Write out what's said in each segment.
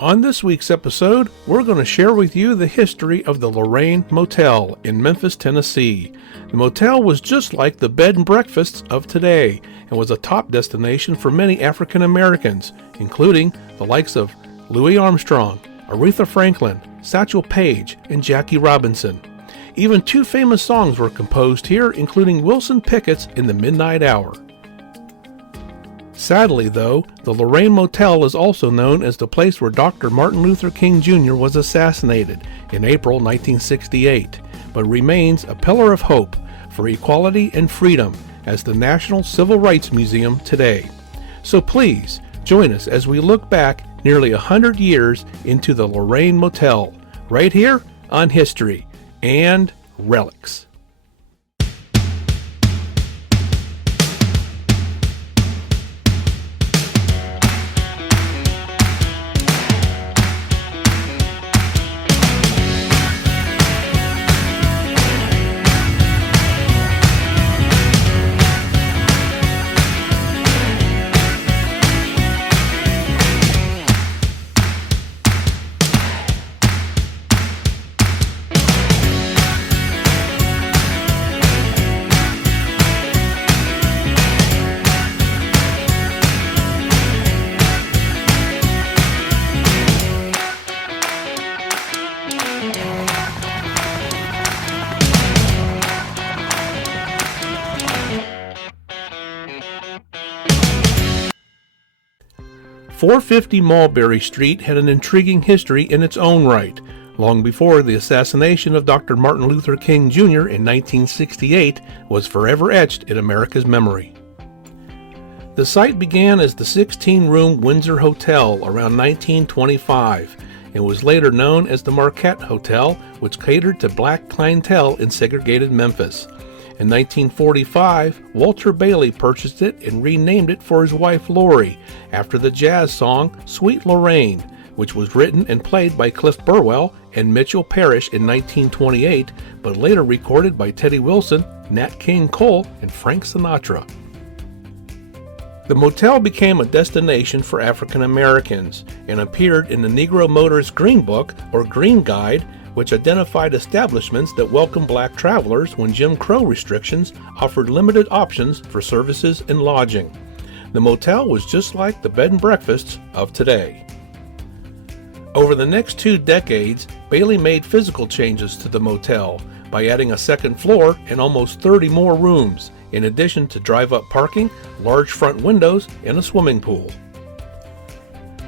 On this week's episode, we're going to share with you the history of the Lorraine Motel in Memphis, Tennessee. The motel was just like the bed and breakfasts of today and was a top destination for many African Americans, including the likes of Louis Armstrong, Aretha Franklin, Satchel Paige, and Jackie Robinson. Even two famous songs were composed here, including Wilson Pickett's In the Midnight Hour. Sadly, though, the Lorraine Motel is also known as the place where Dr. Martin Luther King Jr. was assassinated in April 1968, but remains a pillar of hope for equality and freedom as the National Civil Rights Museum today. So please, join us as we look back nearly 100 years into the Lorraine Motel, right here on History and Relics. .450 Mulberry Street had an intriguing history in its own right. Long before the assassination of Dr. Martin Luther King Jr. in 1968 was forever etched in America's memory. The site began as the 16-room Windsor Hotel around 1925 and was later known as the Marquette Hotel, which catered to black clientele in segregated Memphis. In 1945, Walter Bailey purchased it and renamed it for his wife Lori after the jazz song Sweet Lorraine, which was written and played by Cliff Burwell and Mitchell Parrish in 1928, but later recorded by Teddy Wilson, Nat King Cole, and Frank Sinatra. The motel became a destination for African Americans and appeared in the Negro Motorist Green Book, or Green Guide, which identified establishments that welcomed black travelers when Jim Crow restrictions offered limited options for services and lodging. The motel was just like the bed and breakfasts of today. Over the next 2 decades, Bailey made physical changes to the motel by adding a second floor and almost 30 more rooms, in addition to drive-up parking, large front windows, and a swimming pool.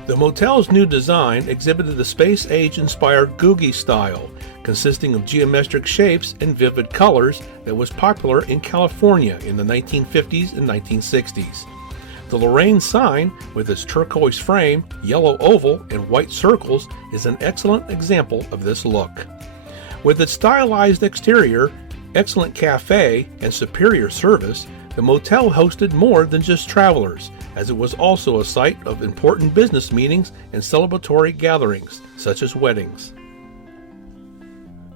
The motel's new design exhibited a space-age-inspired Googie style, consisting of geometric shapes and vivid colors that was popular in California in the 1950s and 1960s. The Lorraine sign, with its turquoise frame, yellow oval, and white circles, is an excellent example of this look. With its stylized exterior, excellent cafe, and superior service, the motel hosted more than just travelers, as it was also a site of important business meetings and celebratory gatherings, such as weddings.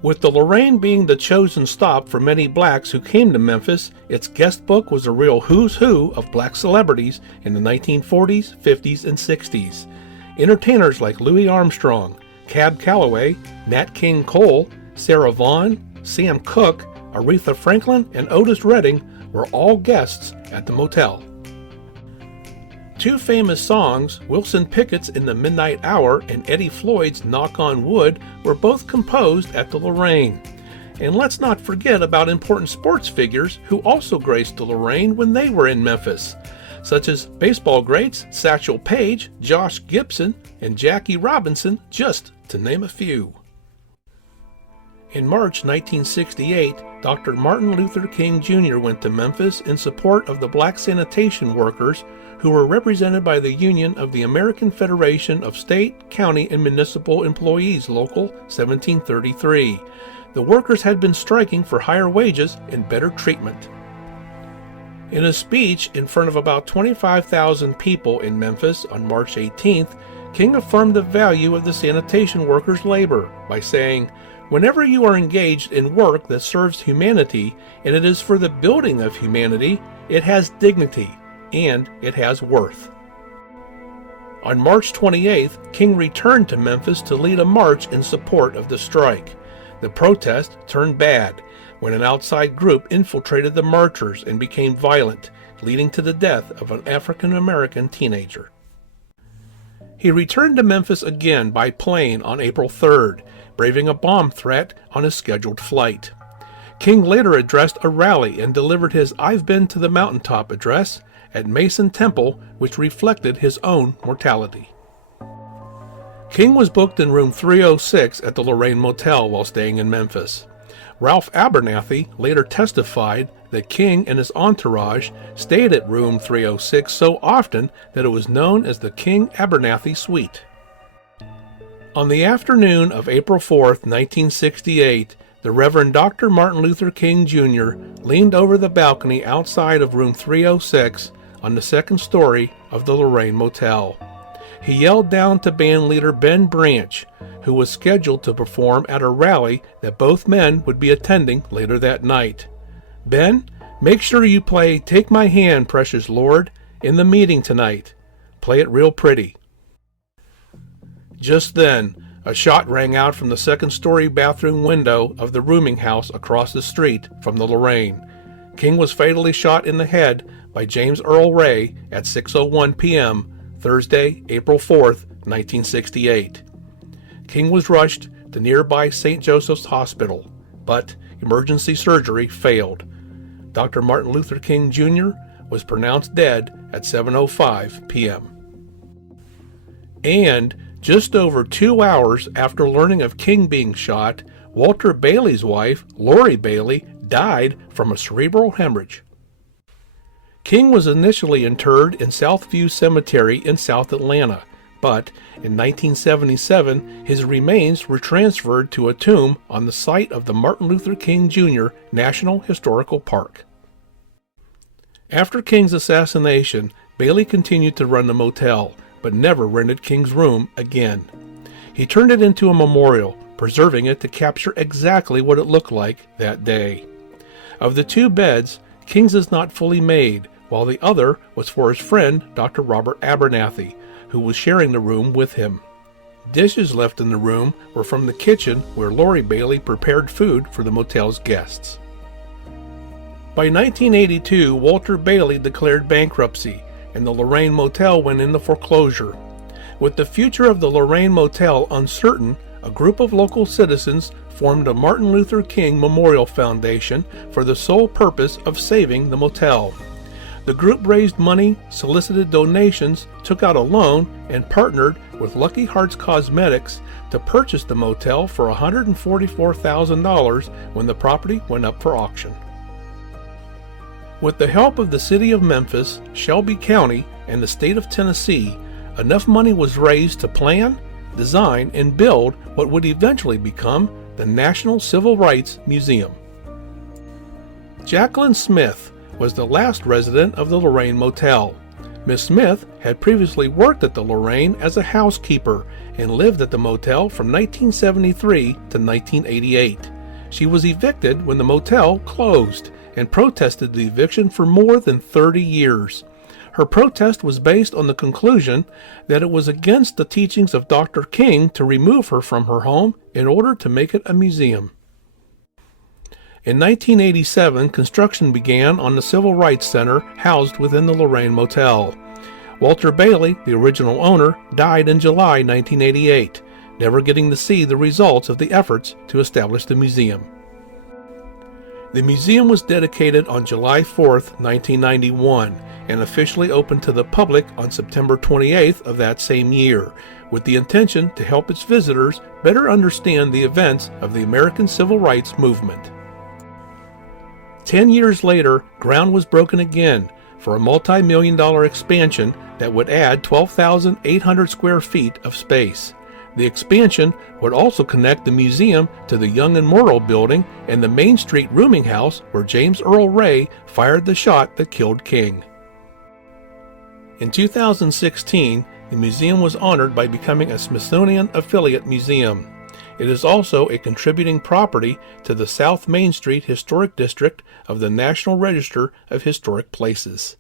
With the Lorraine being the chosen stop for many blacks who came to Memphis, its guest book was a real who's who of black celebrities in the 1940s, 50s, and 60s. Entertainers like Louis Armstrong, Cab Calloway, Nat King Cole, Sarah Vaughan, Sam Cooke, Aretha Franklin, and Otis Redding were all guests at the motel. Two famous songs, Wilson Pickett's In the Midnight Hour and Eddie Floyd's Knock on Wood, were both composed at the Lorraine. And let's not forget about important sports figures who also graced the Lorraine when they were in Memphis, such as baseball greats Satchel Paige, Josh Gibson, and Jackie Robinson, just to name a few. In March 1968, Dr. Martin Luther King Jr. went to Memphis in support of the black sanitation workers who were represented by the Union of the American Federation of State, County, and Municipal Employees Local 1733. The workers had been striking for higher wages and better treatment. In a speech in front of about 25,000 people in Memphis on March 18th, King affirmed the value of the sanitation workers' labor by saying, "Whenever you are engaged in work that serves humanity, and it is for the building of humanity, it has dignity, and it has worth." On March 28th, King returned to Memphis to lead a march in support of the strike. The protest turned bad when an outside group infiltrated the marchers and became violent, leading to the death of an African-American teenager. He returned to Memphis again by plane on April 3rd, braving a bomb threat on his scheduled flight. King later addressed a rally and delivered his "I've Been to the Mountaintop" address at Mason Temple, which reflected his own mortality. King was booked in room 306 at the Lorraine Motel while staying in Memphis. Ralph Abernathy later testified that King and his entourage stayed at room 306 so often that it was known as the King Abernathy Suite. On the afternoon of April 4th, 1968, the Reverend Dr. Martin Luther King Jr. leaned over the balcony outside of room 306 on the second story of the Lorraine Motel. He yelled down to band leader Ben Branch, who was scheduled to perform at a rally that both men would be attending later that night. "Ben, make sure you play 'Take My Hand, Precious Lord' in the meeting tonight. Play it real pretty." Just then, a shot rang out from the second-story bathroom window of the rooming house across the street from the Lorraine. King was fatally shot in the head by James Earl Ray at 6:01 p.m. Thursday, April 4th, 1968. King was rushed to nearby St. Joseph's Hospital, but emergency surgery failed. Dr. Martin Luther King Jr. was pronounced dead at 7:05 p.m. And just over 2 hours after learning of King being shot, Walter Bailey's wife, Lori Bailey, died from a cerebral hemorrhage. King was initially interred in Southview Cemetery in South Atlanta, but in 1977 his remains were transferred to a tomb on the site of the Martin Luther King Jr. National Historical Park. After King's assassination, Bailey continued to run the motel, but never rented King's room again. He turned it into a memorial, preserving it to capture exactly what it looked like that day. Of the 2 beds, King's is not fully made, while the other was for his friend Dr. Robert Abernathy, who was sharing the room with him. Dishes left in the room were from the kitchen where Lori Bailey prepared food for the motel's guests. By 1982, Walter Bailey declared bankruptcy, and the Lorraine Motel went into foreclosure. With the future of the Lorraine Motel uncertain, a group of local citizens formed a Martin Luther King Memorial Foundation for the sole purpose of saving the motel. The group raised money, solicited donations, took out a loan, and partnered with Lucky Hearts Cosmetics to purchase the motel for $144,000 when the property went up for auction. With the help of the city of Memphis, Shelby County, and the state of Tennessee, enough money was raised to plan, design, and build what would eventually become the National Civil Rights Museum. Jacqueline Smith was the last resident of the Lorraine Motel. Miss Smith had previously worked at the Lorraine as a housekeeper and lived at the motel from 1973 to 1988. She was evicted when the motel closed and protested the eviction for more than 30 years. Her protest was based on the conclusion that it was against the teachings of Dr. King to remove her from her home in order to make it a museum. In 1987, construction began on the Civil Rights Center housed within the Lorraine Motel. Walter Bailey, the original owner, died in July 1988, never getting to see the results of the efforts to establish the museum. The museum was dedicated on July 4, 1991, and officially opened to the public on September 28th of that same year, with the intention to help its visitors better understand the events of the American Civil Rights Movement. 10 years later, ground was broken again for a multi-million-dollar expansion that would add 12,800 square feet of space. The expansion would also connect the museum to the Young and Morrill building and the Main Street rooming house where James Earl Ray fired the shot that killed King. In 2016, the museum was honored by becoming a Smithsonian Affiliate Museum. It is also a contributing property to the South Main Street Historic District of the National Register of Historic Places.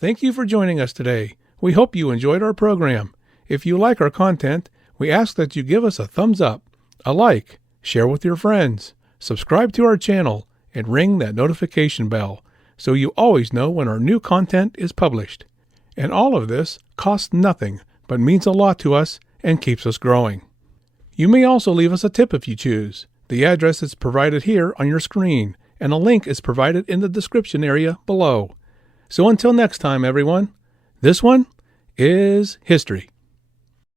Thank you for joining us today. We hope you enjoyed our program. If you like our content, we ask that you give us a thumbs up, a like, share with your friends, subscribe to our channel, and ring that notification bell so you always know when our new content is published. And all of this costs nothing, but means a lot to us and keeps us growing. You may also leave us a tip if you choose. The address is provided here on your screen, and a link is provided in the description area below. So until next time, everyone, this one is history.